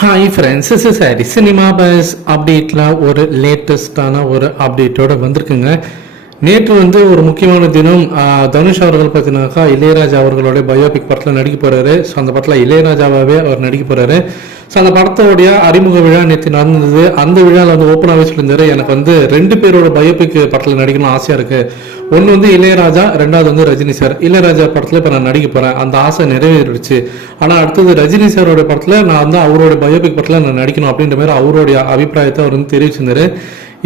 Hi friends, is sorry cinema bus அப்டேட்டில் ஒரு லேட்டஸ்டான ஒரு அப்டேட்டோடு வந்திருக்குங்க. நேற்று ஒரு முக்கியமான தினம். தனுஷ் அவர்கள் பார்த்தீங்கன்னாக்கா இளையராஜா அவர்களுடைய பயோபிக் படத்தில் நடிக்க போகிறாரு. ஸோ அந்த படத்தில் இளையராஜாவே அவர் நடிக்க போகிறாரு. ஸோ அந்த படத்தோடைய அறிமுக விழா நேற்று நடந்தது. அந்த விழாவில் ஓப்பனாகவே சொல்லியிருந்தாரு, எனக்கு 2 பேரோட பயோபிக் படத்தில் நடிக்கணும்னு ஆசையாக இருக்குது. ஒன்று இளையராஜா, ரெண்டாவது ரஜினி சார். இளையராஜா படத்தில் இப்போ நான் நடிக்க போகிறேன், அந்த ஆசை நிறைவேறிடுச்சு. ஆனால் அடுத்தது ரஜினி சாரோட படத்தில் நான் அவரோட பயோபிக் படத்தில் நான் நடிக்கணும் அப்படின்ற மாதிரி அவருடைய அபிப்பிராயத்தை அவர் தெரிவிச்சிருந்தாரு.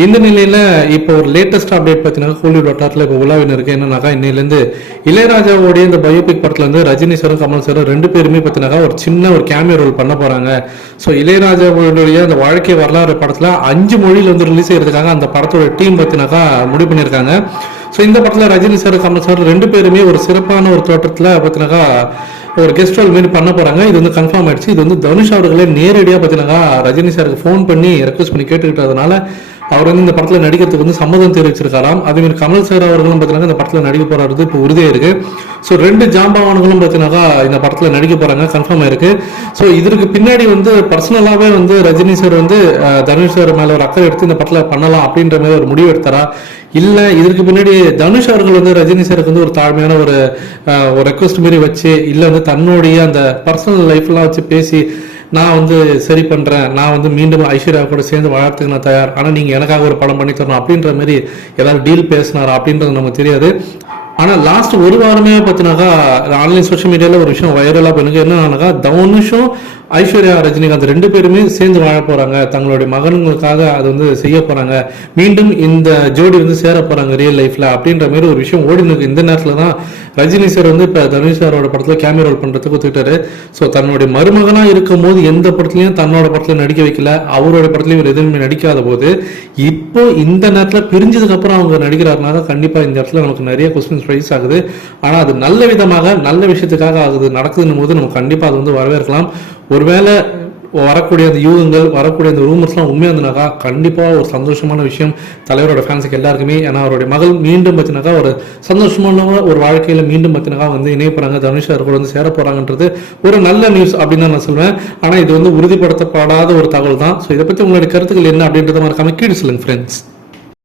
இந்த நிலையில் இப்போ ஒரு லேட்டஸ்ட் அப்டேட் பார்த்தீங்கன்னா ஹாலிவுட் வட்டாரத்தில் இப்போ உலாவின் இருக்கு. என்னன்னாக்கா இன்னிலேருந்து இளையராஜாவோடைய இந்த பயோபிக் படத்தில் ரஜினி சாரும் கமல் சாரும் 2 பேருமே பார்த்தீங்கன்னா ஒரு சின்ன ஒரு கேமியோ ரோல் பண்ண போகிறாங்க. ஸோ இளையராஜாவுடைய அந்த வாழ்க்கை வரலாறு படத்தில் 5 மொழியில் ரிலீஸ் செய்யறதுக்காக அந்த படத்தோட டீம் பார்த்தீங்கன்னாக்கா முடிவு பண்ணியிருக்காங்க. ஸோ இந்த படத்தில் ரஜினி சார் கமல் சார் 2 பேருமே ஒரு சிறப்பான ஒரு தோற்றத்தில் பார்த்தீங்கன்னாக்கா ஒரு கெஸ்ட் ரோல் மாரி பண்ண போகிறாங்க. இது கன்ஃபார்ம் ஆயிடுச்சு. இது தனுஷ் அவர்களே நேரடியாக பார்த்தீங்கன்னாக்கா ரஜினி சாருக்கு ஃபோன் பண்ணி ரெக்வஸ்ட் பண்ணி கேட்டுக்கிட்டதுனால அவர் இந்த படத்தில் நடிக்கிறதுக்கு சம்மதம் தெரிவிச்சிருக்காராம். அதேமாதிரி கமல் சார் அவர்களும் பார்த்தீங்கன்னா இந்த படத்தில் நடிக்க போறது இப்போ உறுதியாக இருக்கு. ஸோ 2 ஜாம்பவான்களும் பார்த்தீங்கன்னாக்கா இந்த படத்தில் நடிக்க போறாங்க, கன்ஃபார்ம் ஆயிருக்கு. ஸோ இதற்கு பின்னாடி பர்சனலாகவே ரஜினி சார் தனுஷ் சார் மேல ஒரு அக்கறை எடுத்து இந்த படத்தில் பண்ணலாம் அப்படின்ற மாதிரி ஒரு முடிவு எடுத்தாரா, இல்ல இதற்கு பின்னாடி தனுஷ் அவர்கள் ரஜினி சாருக்கு ஒரு தாழ்மையான ஒரு ரெக்வஸ்ட் மாரி வச்சு, இல்ல தன்னுடைய அந்த பர்சனல் லைஃப்லாம் வச்சு பேசி நான் சரி பண்றேன், நான் மீண்டும் ஐஸ்வர்யா கூட சேர்ந்து வாழறதுக்கு நான் தயார், ஆனா நீங்க எனக்காக ஒரு படம் பண்ணி தரணும் அப்படின்ற மாதிரி ஏதாவது டீல் பேசினாரா அப்படின்றது நமக்கு தெரியாது. ஆனா லாஸ்ட் ஒரு வாரமே பார்த்தீங்கன்னாக்கா ஆன்லைன் சோஷியல் மீடியால ஒரு விஷயம் வைரலா போயிருக்கு. என்னன்னாக்கா தனுஷும் ஐஸ்வர்யா ரஜினிகாந்த் 2 பேருமே சேர்ந்து வாழ போறாங்க, தங்களுடைய மகன்களுக்காக அது செய்ய போறாங்க, மீண்டும் இந்த ஜோடி சேர போறாங்க ரியல் லைஃப்ல அப்படின்ற மாதிரி ஒரு விஷயம் ஓடினுக்கு. இந்த நேரத்துல தான் ரஜினி சார் இப்ப தனுஷ் சாரோட படத்துல கேமியோ ரோல் பண்றதுக்கு ஒத்துக்கிட்டாரு. ஸோ தன்னுடைய மருமகனா இருக்கும் போது எந்த படத்துலயும் தன்னோட படத்துல நடிக்க வைக்கல, அவரோட படத்துலயும் இவர் எதுவுமே நடிக்காத போது இப்போ இந்த நேரத்துல பிரிஞ்சதுக்கு அப்புறம் அவங்க நடிக்கிறாருனால கண்டிப்பா இந்த இடத்துல நமக்கு நிறைய கொஸ்டின்ஸ் ரைஸ் ஆகுது. ஆனா அது நல்ல விதமாக நல்ல விஷயத்துக்காக ஆகுது நடக்குதுன்னு போது நம்ம கண்டிப்பா அது வரவேற்கலாம். ஒருவேளை வரக்கூடிய அந்த யூகங்கள், வரக்கூடிய அந்த ரூமர்ஸ்லாம் உண்மையாக இருந்தனாக்கா கண்டிப்பாக ஒரு சந்தோஷமான விஷயம் தலைவரோட ஃபேன்ஸுக்கு எல்லாருக்குமே. ஏன்னா அவருடைய மகள் மீண்டும் பார்த்தினாக்கா ஒரு சந்தோஷமான ஒரு வாழ்க்கையில் மீண்டும் பார்த்தினாக்கா இணைய போகிறாங்க, தனுஷ் கூட சேர போகிறாங்கன்றது ஒரு நல்ல நியூஸ் அப்படின்னு தான் நான் சொல்வேன். ஆனால் இது உறுதிப்படுத்தப்படாத ஒரு தகவல் தான். ஸோ இதை பற்றி உங்களுடைய கருத்துக்கள் என்ன அப்படின்றத மறக்காம கீழே சொல்லுங்கள் ஃப்ரெண்ட்ஸ்.